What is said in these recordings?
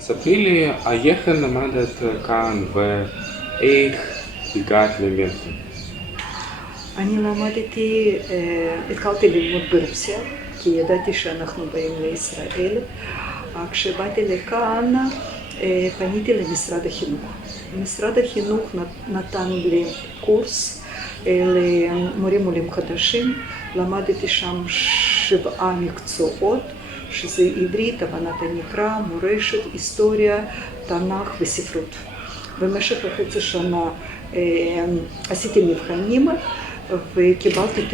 ספרי לי, איך למדת כאן ואיך הגעת למלטון? אני למדתי, התחלתי ללמוד ברוסיה, כי ידעתי שאנחנו באים לישראל. כשבאתי לכאן, פניתי למשרד החינוך. משרד החינוך נתן לי קורס למורים עולים חדשים. למדתי שם 7 מקצועות, שזה עברית, הבנת הנקרא, מורשת, היסטוריה, תנ"ך וספרות. במשך חצי שנה עשיתי מבחנים וקיבלתי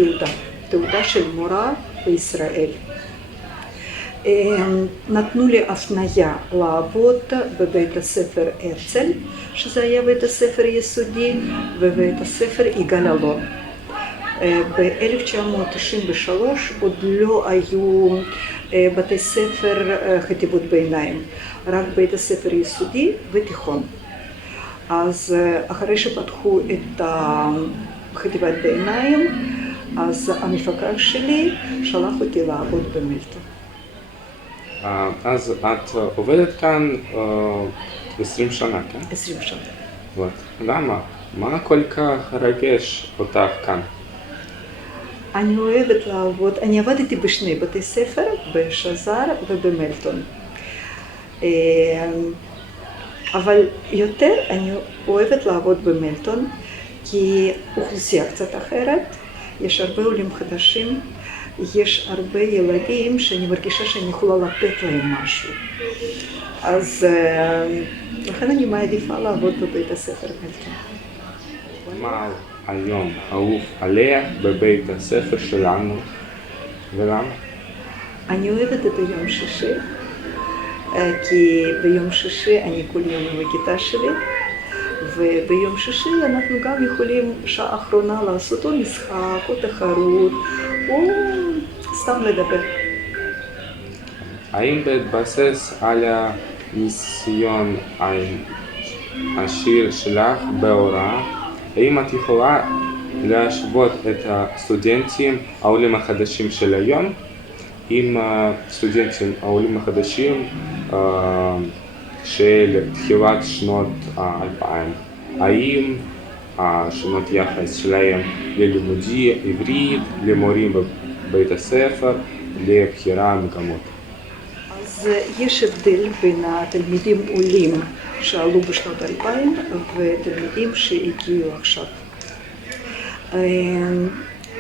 תעודה של מורה בישראל. נתנו לי הפניה לעבוד בבית הספר הרצל, שזה היה בית הספר יסודי, ובבית הספר יגאל אלון. ב-1993 עוד לא היו בתי ספר חטיבות ביניים, רק בית הספר יסודי ותיכון. אז אחרי שפתחו את חטיבת ביניים, אז המפקח שלי שלח אותי לעבוד במלטון. אז את עובדת כאן 20 שנה, כן? 20 שנה. למה? מה כל כך רגש אותך כאן? אני אוהבת לעבוד, אני עבדתי בשני בתי ספר, בשזר ובמלטון. אבל יותר אני אוהבת לעבוד במלטון, כי אוכלוסייה קצת אחרת, יש הרבה עולים חדשים, יש הרבה ילדים שאני מרגישה שאני יכולה לתת להם משהו. אז לכן אני מעדיפה לעבוד בבית הספר מלטון. מה היום אהוב עליה בבית הספר שלנו ולמה? אני אוהבת את היום שישי, כי ביום שישי אני כל יום עם הכיתה שלי, וביום שישי אנחנו גם יכולים שעה אחרונה לעשות או משחק או תחרות או סתם לדבר. האם בהתבסס על הניסיון העשיר שלך בהוראה, האם את יכולה להשוות את הסטודנטים העולים החדשים של היום עם הסטודנטים העולים החדשים של תחילת שנות 2000? האם שנות יחס שלהם ללימודי עברית, למורים בבית הספר, לבחירה מגמות? אז יש הבדל בין התלמידים עולים שעלו בשנות 2000 ותלמידים שהגיעו עכשיו.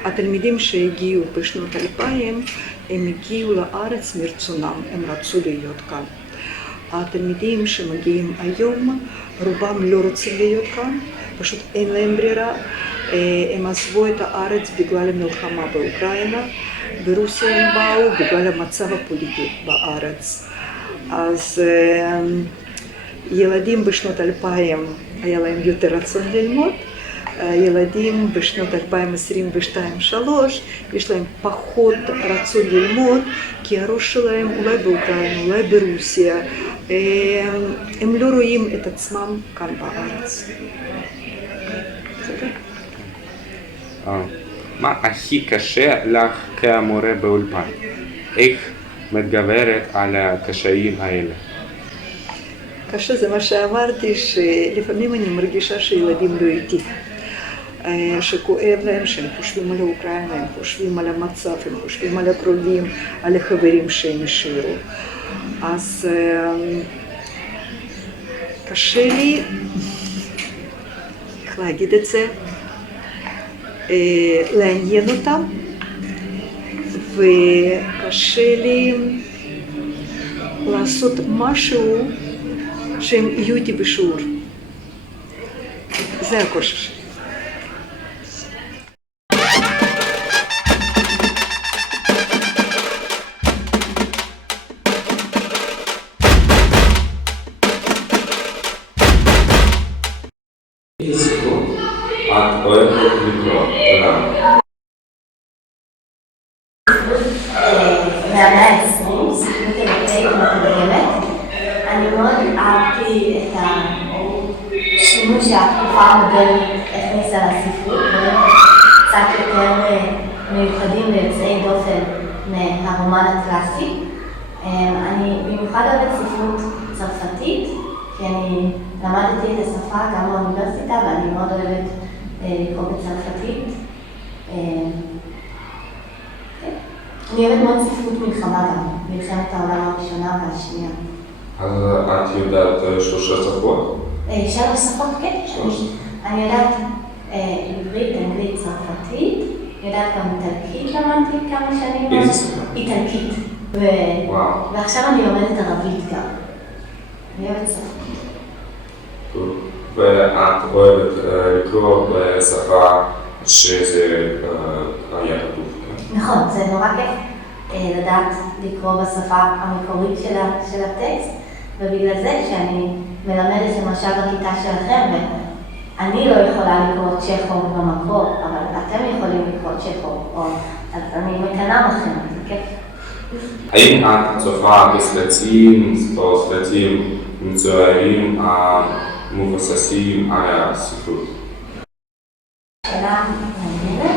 התלמידים שהגיעו בשנות 2000 הם הגיעו לארץ מרצונם, הם רצו להיות כאן. התלמידים שמגיעים היום, רובם לא רוצים להיות כאן, פשוט אין להם ברירה. הם עזבו את הארץ בגלל המלחמה באוקראינה, ברוסיה הם באו בגלל המצב הפוליטי בארץ. אז ילדים בשנות 2000 היה להם יותר רצון ללמוד, ילדים בשנות 2022-2023 יש להם פחות רצון ללמוד, כי הראש שלהם אולי באוקראינה, אולי ברוסיה, הם לא רואים את עצמם כאן בארץ. מה הכי קשה לך כמורה באולפן? איך מתגברת על הקשיים האלה? קשה זה מה שאמרתי, שלפעמים אני מרגישה שילדים לא איתי, שכואב להם, שהם חושבים על אוקראינה, הם חושבים על המצב, הם חושבים על הקרובים, על החברים שהם השאירו. אז קשה לי, איך להגיד את זה, לעניין אותם, וקשה לי לעשות משהו שהם יהיו איתי בשיעור. זה הקושי שלי. את אוהבת לקרוא, למה? מהמאה ה-20, ספרות אירופאית מתקדמת. אני מאוד אהבתי את השימוש שהתקופה המודרנית הכניסה לספרות, קצת יותר מיוחדים ויוצאי דופן מהרומן הקלאסי. אני במיוחד אוהבת ספרות צרפתית, כי אני למדתי את השפה גם באוניברסיטה, ואני מאוד אוהבת לקרוא בצרפתית. אני אוהבת מאוד ספרות מלחמה גם, מלחמת העולם הראשונה והשנייה. אז את יודעת 3 שפות? 3 שפות, כן. אני יודעת עברית, אנגלית, צרפתית, יודעת גם איטלקית למדתי כמה שנים. איזה שפה? איטלקית. ועכשיו אני לומדת ערבית גם. אני אוהבת שפות. טוב. ואת אוהבת לקרוא בשפה שזה היה כתוב, כן? נכון, זה נורא כיף לדעת לקרוא בשפה המקורית של הטקסט, ובגלל זה כשאני מלמדת למשל בכיתה שלכם, אני לא יכולה לקרוא צ'כוב במקור, אבל אתם יכולים לקרוא צ'כוב, אז אני מקנה בכם, זה כיף. האם את צופה בסרטים או סרטים מצוירים המבוססים על הספרות? שאלה מעניינת.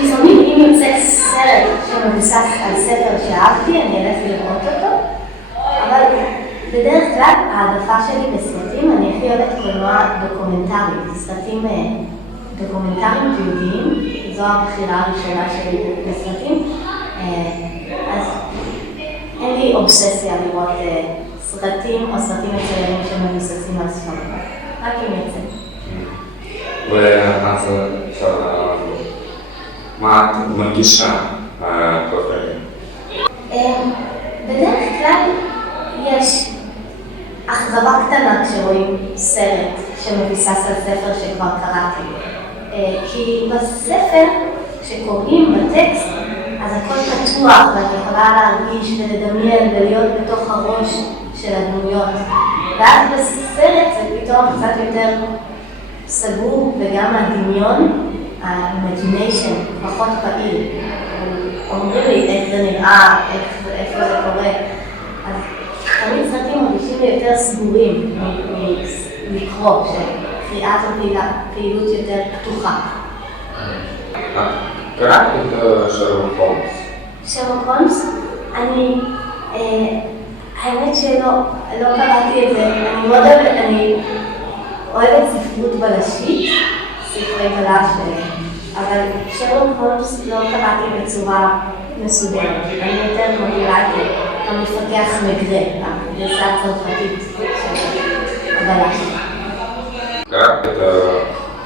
לפעמים אם יוצא סרט שמבוסס על ספר שאהבתי, אני אלך לראות אותו, אבל בדרך כלל העדפה שלי בסרטים, אני הכי אוהבת קולנוע דוקומנטרי, סרטים דוקומנטריים תיעודיים, זו הבחירה הראשונה שלי בסרטים, אז אין לי אובססיה לראות סרטים או סרטים מצוירים שמבוססים על ספרים, רק אם יוצא. ואז מה את מרגישה כלפי? בדרך כלל יש אכזבה קטנה כשרואים סרט שמבוסס על ספר שכבר קראתי. כי בספר, כשקוראים בטקסט, אז הכל פתוח ואת יכולה להרגיש ולדמיין ולהיות בתוך הראש של הדמויות. ואז בסרט זה פתאום קצת יותר סגור, וגם הדמיון, ה-imagination, פחות פעיל. אומרים לי איך זה נראה, איפה זה קורה. אז תמיד סרטים מרגישים לי יותר סגורים מלקרוא, שקריאה זו פעילות יותר פתוחה. קראת את שרלוק הולמס? שרלוק הולמס? האמת שלא קראתי את זה. אני אוהבת ספרות בלשית, ספרי בלש, אבל שרלוק הולמס לא קראתי בצורה מסודרת. אני יותר מובילה את המפתח מגרה, הגרסה הצרפתית של הבלש. קראת את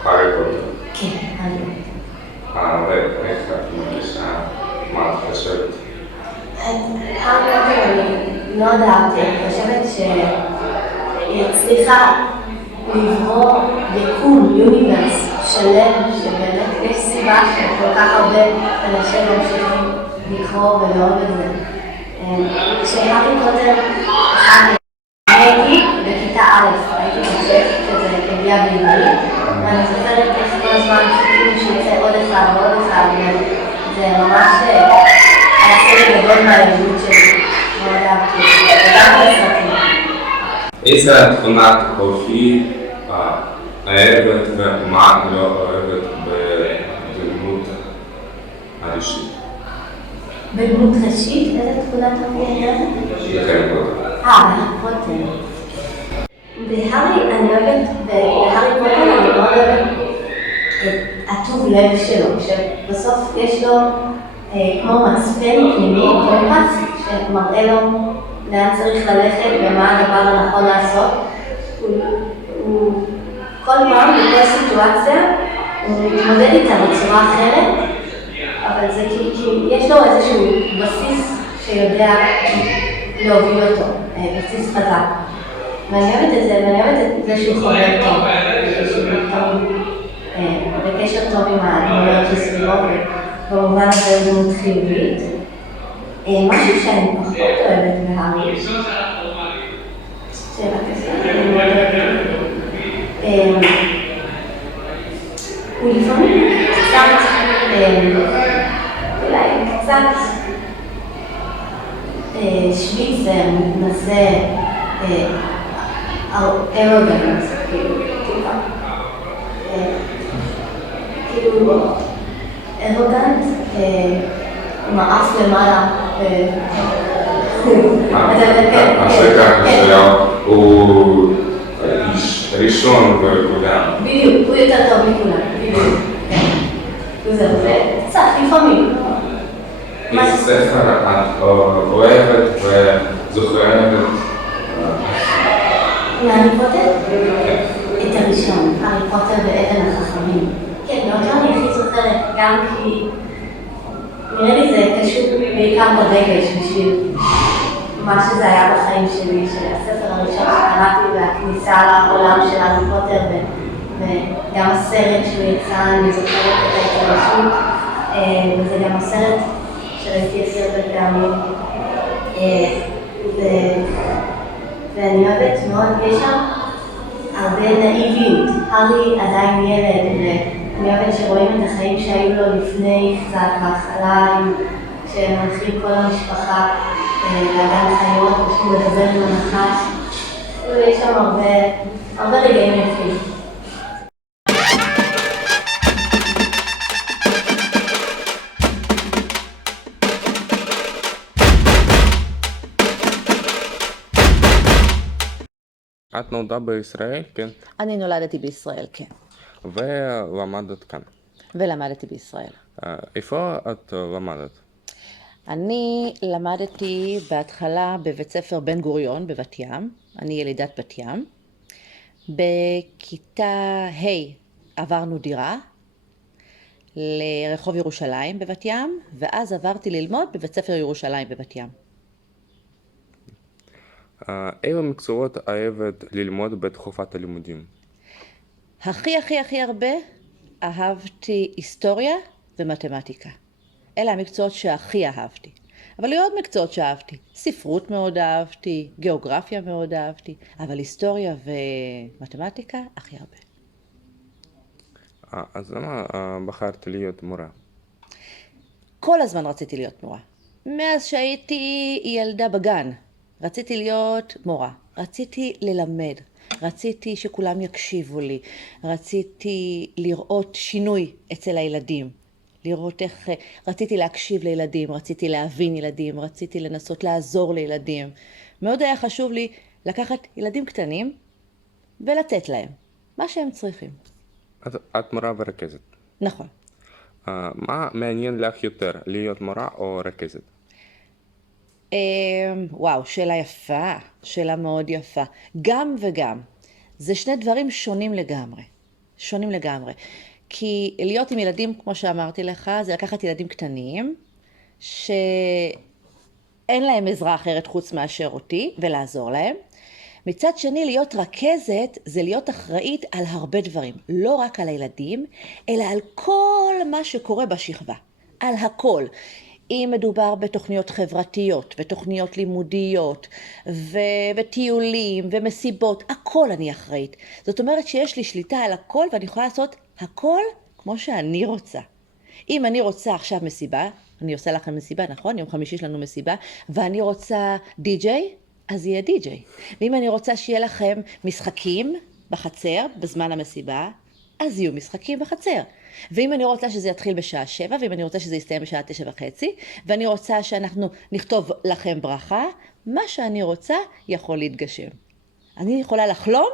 הארי פוטר? כן, אני יודעת. ואיך את מרגישה? מה את חושבת? הארי פוטר אני לא יודעת, אני חושבת שהיא הצליחה לברוא יקום, יוניברס שלם, שבאמת יש סיבה שכל כך הרבה אנשים ממשיכים לקרוא ולאהוב את זה. כשהארי פוטר הייתי בכיתה א', הייתי חושבת שזה הגיע בעברית, ואני זוכרת איך כל הזמן חיכינו שיצא עוד אחד ועוד אחד, וזה ממש היה חלק גדול מהילדות שלי, מאוד אהבתי, וגם בסרטים. איזה תכונת אופי אוהבת ומה לא אוהבת בדמות הראשית? בדמות ראשית? איזה תכונת אופי אוהבת? בהארי פוטר. בהארי פוטר. בהארי פוטר אני מאוד אוהבת את הטוב לב שלו, שבסוף יש לו כמו מצפן פנימי, קומפס, שמראה לו לאן צריך ללכת ומה הדבר הנכון לעשות. הוא כל פעם, בכל סיטואציה, הוא מתמודד איתה בצורה אחרת, אבל זה כי יש לו איזשהו בסיס שיודע להוביל אותו, בסיס חזק. ואני אוהבת את זה, ואני אוהבת את זה שהוא חובר טוב, שהוא בקשר טוב עם הדמויות שסביבו, ובמובן הזה הוא דמות חיובית. משהו שאני פחות אוהבת בהארי. שאלה כזה, אני מאוד אוהבת. הוא לפעמים קצת, אולי קצת שוויצר, מתנשא, ארוגנט, כאילו ארוגנט, עם האף למעלה. השגה שלו הוא איש ראשון וכולם. בדיוק, הוא יותר טוב מכולם, בדיוק. וזהו, זה קצת, לפעמים. איזה ספר את אוהבת וזוכרת? מהארי פוטר? את הראשון, הארי פוטר ואבן החכמים. כן, מאוד אני הכי זוכרת, גם כי נראה לי זה קשור בעיקר ברגש בשביל מה שזה היה בחיים שלי, שהספר הראשון שקראתי והכניסה לעולם של הארי פוטר וגם הסרט שהוא יצא, אני זוכרת את ההתרגשות, וזה גם הסרט שראיתי 10 פעמים. ואני אוהבת מאוד, יש שם הרבה נאיביות. הארי עדיין ילד, ואני אוהבת שרואים את החיים שהיו לו לפני קצת, בהתחלה, כשהם הולכים כל המשפחה לאגן חיות, ושהוא מדבר עם הנחש. יש שם הרבה רגעים יפים. את נולדה בישראל, כן? אני נולדתי בישראל, כן. ולמדת כאן. ולמדתי בישראל. איפה את למדת? אני למדתי בהתחלה בבית ספר בן גוריון בבת ים. אני ילידת בת ים. בכיתה ה' עברנו דירה לרחוב ירושלים בבת ים, ואז עברתי ללמוד בבית ספר ירושלים בבת ים. אילו מקצועות אוהבת ללמוד בתקופת הלימודים? הכי הרבה אהבתי היסטוריה ומתמטיקה. אלה המקצועות שהכי אהבתי. אבל היו עוד מקצועות שאהבתי. ספרות מאוד אהבתי, גיאוגרפיה מאוד אהבתי, אבל היסטוריה ומתמטיקה הכי הרבה. אז למה בחרת להיות מורה? כל הזמן רציתי להיות מורה. מאז שהייתי ילדה בגן, רציתי להיות מורה. רציתי ללמד. רציתי שכולם יקשיבו לי. רציתי לראות שינוי אצל הילדים. לראות איך, רציתי להקשיב לילדים, רציתי להבין ילדים, רציתי לנסות לעזור לילדים. מאוד היה חשוב לי לקחת ילדים קטנים ולתת להם מה שהם צריכים. את מורה ורכזת. נכון. מה מעניין לך יותר, להיות מורה או רכזת? וואו, שאלה יפה, שאלה מאוד יפה. גם וגם. זה שני דברים שונים לגמרי. שונים לגמרי. כי להיות עם ילדים, כמו שאמרתי לך, זה לקחת ילדים קטנים, שאין להם עזרה אחרת חוץ מאשר אותי, ולעזור להם. מצד שני, להיות רכזת זה להיות אחראית על הרבה דברים. לא רק על הילדים, אלא על כל מה שקורה בשכבה. על הכל. אם מדובר בתוכניות חברתיות, ותוכניות לימודיות, וטיולים, ומסיבות, הכל אני אחראית. זאת אומרת שיש לי שליטה על הכל, ואני יכולה לעשות הכל כמו שאני רוצה. אם אני רוצה עכשיו מסיבה, אני עושה לכם מסיבה, נכון? יום חמישי יש לנו מסיבה, ואני רוצה די-ג'יי, אז יהיה די-ג'יי. ואם אני רוצה שיהיה לכם משחקים בחצר, בזמן המסיבה, אז יהיו משחקים בחצר. ואם אני רוצה שזה יתחיל בשעה 7, ואם אני רוצה שזה יסתיים בשעה 9:30, ואני רוצה שאנחנו נכתוב לכם ברכה, מה שאני רוצה יכול להתגשם. אני יכולה לחלום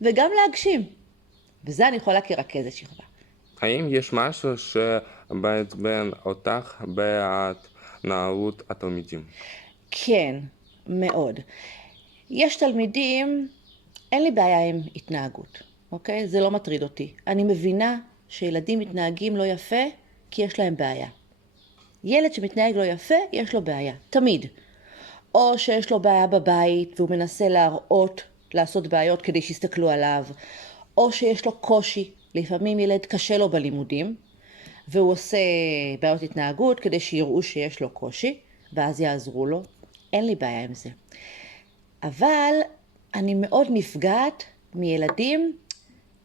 וגם להגשים. וזה אני יכולה כרכזת שכבה. האם יש משהו שמעצבן אותך בהתנהלות התלמידים? כן, מאוד. יש תלמידים, אין לי בעיה עם התנהגות, אוקיי? זה לא מטריד אותי. אני מבינה שילדים מתנהגים לא יפה כי יש להם בעיה. ילד שמתנהג לא יפה, יש לו בעיה, תמיד. או שיש לו בעיה בבית והוא מנסה להראות, לעשות בעיות כדי שיסתכלו עליו. או שיש לו קושי, לפעמים ילד קשה לו בלימודים, והוא עושה בעיות התנהגות כדי שיראו שיש לו קושי, ואז יעזרו לו. אין לי בעיה עם זה. אבל אני מאוד נפגעת מילדים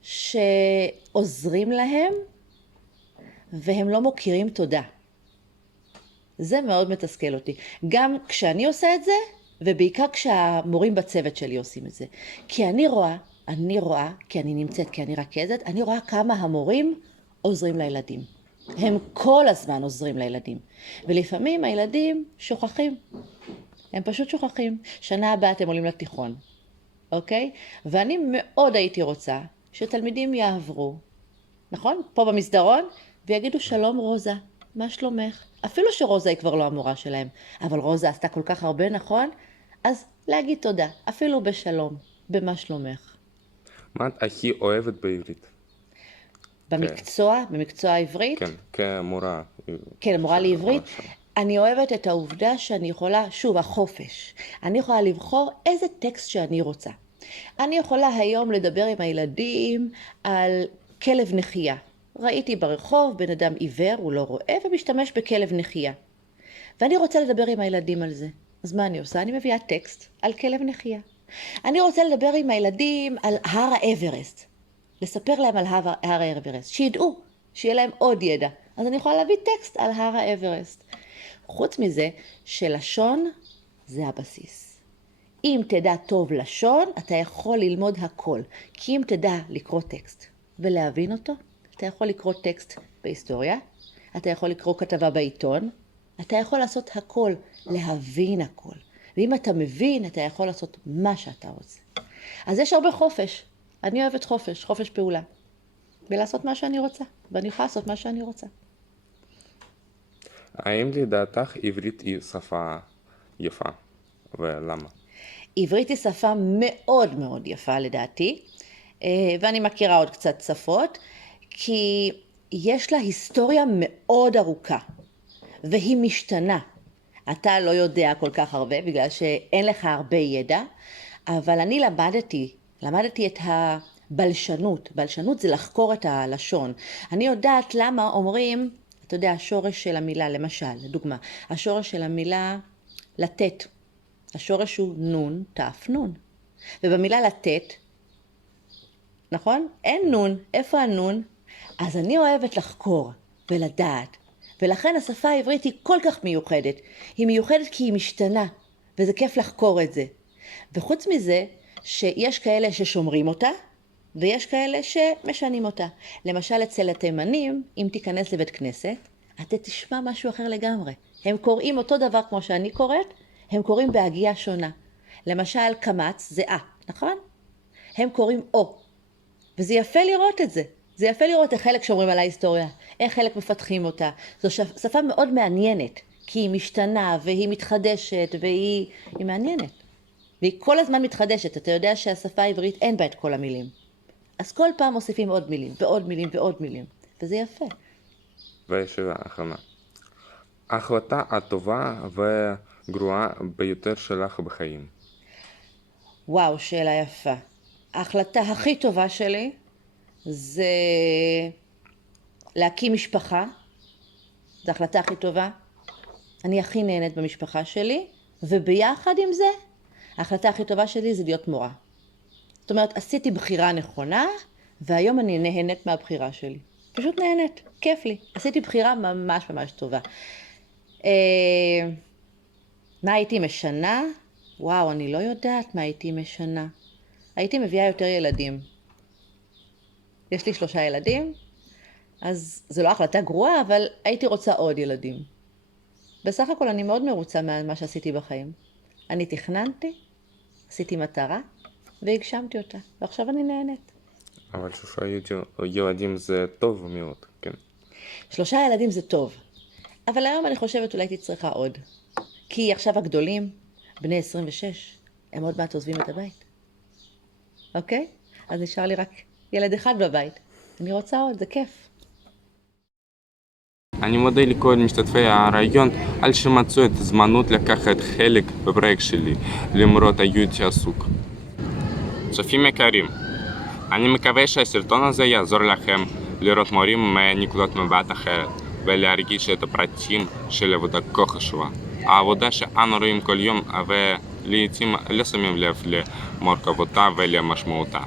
שעוזרים להם, והם לא מוכירים תודה. זה מאוד מתסכל אותי. גם כשאני עושה את זה, ובעיקר כשהמורים בצוות שלי עושים את זה. כי אני רואה, כי אני נמצאת, כי אני רכזת, אני רואה כמה המורים עוזרים לילדים. הם כל הזמן עוזרים לילדים, ולפעמים הילדים שוכחים, הם פשוט שוכחים. שנה הבאה אתם עולים לתיכון, אוקיי? ואני מאוד הייתי רוצה שתלמידים יעברו, נכון? פה במסדרון, ויגידו שלום רוזה, מה שלומך? אפילו שרוזה היא כבר לא המורה שלהם, אבל רוזה עשתה כל כך הרבה, נכון? אז להגיד תודה, אפילו בשלום, במה שלומך. מה את הכי אוהבת בעברית? במקצוע העברית? כן, כמורה. כן, מורה לעברית. עכשיו. אני אוהבת את העובדה שאני יכולה, שוב, החופש. אני יכולה לבחור איזה טקסט שאני רוצה. אני יכולה היום לדבר עם הילדים על כלב נחייה. ראיתי ברחוב בן אדם עיוור, הוא לא רואה, ומשתמש בכלב נחייה. ואני רוצה לדבר עם הילדים על זה. אז מה אני עושה? אני מביאה טקסט על כלב נחייה. אני רוצה לדבר עם הילדים על הר האברסט. לספר להם על הר האברסט. שידעו, שיהיה להם עוד ידע. אז אני יכולה להביא טקסט על הר האברסט. חוץ מזה, שלשון זה הבסיס. אם תדע טוב לשון, אתה יכול ללמוד הכל. כי אם תדע לקרוא טקסט ולהבין אותו, אתה יכול לקרוא טקסט בהיסטוריה, אתה יכול לקרוא כתבה בעיתון, אתה יכול לעשות הכל, להבין הכל. ואם אתה מבין, אתה יכול לעשות מה שאתה רוצה. אז יש הרבה חופש. אני אוהבת חופש, חופש פעולה. ולעשות מה שאני רוצה, ואני יכולה לעשות מה שאני רוצה. האם לדעתך עברית היא שפה יפה, ולמה? עברית היא שפה מאוד מאוד יפה לדעתי, ואני מכירה עוד קצת שפות, כי יש לה היסטוריה מאוד ארוכה, והיא משתנה. אתה לא יודע כל כך הרבה, בגלל שאין לך הרבה ידע, אבל אני למדתי את הבלשנות. בלשנות זה לחקור את הלשון. אני יודעת למה אומרים, אתה יודע, השורש של המילה, למשל, לדוגמה, השורש של המילה לתת. השורש הוא נון, תף, נון. ובמילה לתת, נכון? אין נון. איפה הנון? אז אני אוהבת לחקור ולדעת. ולכן השפה העברית היא כל כך מיוחדת. היא מיוחדת כי היא משתנה, וזה כיף לחקור את זה. וחוץ מזה, שיש כאלה ששומרים אותה, ויש כאלה שמשנים אותה. למשל, אצל התימנים, אם תיכנס לבית כנסת, אתה תשמע משהו אחר לגמרי. הם קוראים אותו דבר כמו שאני קוראת, הם קוראים בהגייה שונה. למשל, קמץ זה נכון? הם קוראים או. וזה יפה לראות את זה. זה יפה לראות איך חלק שומרים על ההיסטוריה, איך חלק מפתחים אותה. זו שפה מאוד מעניינת, כי היא משתנה והיא מתחדשת והיא מעניינת. והיא כל הזמן מתחדשת. אתה יודע שהשפה העברית אין בה את כל המילים. אז כל פעם מוסיפים עוד מילים ועוד מילים ועוד מילים. וזה יפה. ושאלה אחרונה. ההחלטה הטובה וגרועה ביותר שלך בחיים. וואו, שאלה יפה. ההחלטה הכי טובה שלי זה להקים משפחה. זו ההחלטה הכי טובה. אני הכי נהנית במשפחה שלי, וביחד עם זה, ההחלטה הכי טובה שלי זה להיות מורה. זאת אומרת, עשיתי בחירה נכונה, והיום אני נהנית מהבחירה שלי. פשוט נהנית, כיף לי. עשיתי בחירה ממש ממש טובה. מה הייתי משנה? וואו, אני לא יודעת מה הייתי משנה. הייתי מביאה יותר ילדים. יש לי 3 ילדים, אז זו לא החלטה גרועה, אבל הייתי רוצה עוד ילדים. בסך הכל אני מאוד מרוצה מה שעשיתי בחיים. אני תכננתי, עשיתי מטרה, והגשמתי אותה, ועכשיו אני נהנית. אבל 3 ילדים זה טוב מאוד, כן. 3 ילדים זה טוב, אבל היום אני חושבת אולי הייתי צריכה עוד. כי עכשיו הגדולים, בני 26, הם עוד מעט עוזבים את הבית. אוקיי? אז נשאר לי רק ילד אחד בבית. אני רוצה עוד, זה כיף. אני מודה לכל משתתפי הרעיון על שמצאו את הזמנות לקחת חלק בפרויקט שלי, למרות היותי עסוק. צופים יקרים, אני מקווה שהסרטון הזה יעזור לכם לראות מורים מנקודת מבט אחרת ולהרגיש את הפרטים של עבודה כה חשובה. העבודה שאנו רואים כל יום ולעיתים לא שמים לב למורכבותה ולמשמעותה.